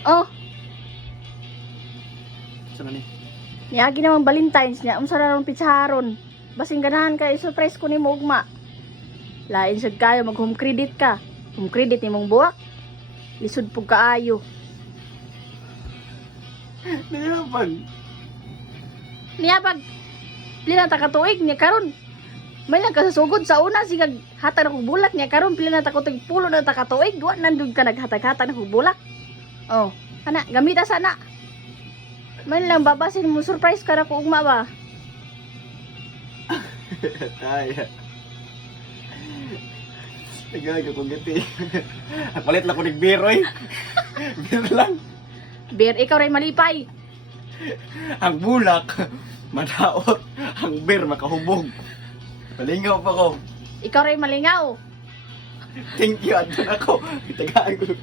Oh, Saan na ni? niagi namang Valentine's niya. Unsa na ron pitsaharon. Basing ganahan ka i-surprise ko nimo ugma. Lain sad kayo mag home credit ka. Home credit nimong buwak. Lisod pug kaayo. Nangapag. Niya pag pila na ta ka tuig niya karon. May nagkasugod sa una sigag hatag na kog bulak niya karon pila na ta ko tig pulo na ta ka tuig. Wa nandun ka naghatag-hatag na kog bulak. Oh, ana gamita sana. May lang babasin mo surprise ka na ko ugma ba? Kaya. Nagagay ko giti. Ang palit lang ko nagbiroy. Beer lang. Beer ikaw ray malipay. Ang bulak, madaot. Ang beer, makahubog. Malingaw pa ko. Ikaw ray malingaw. Thank you, adon ako. Itagaan ko.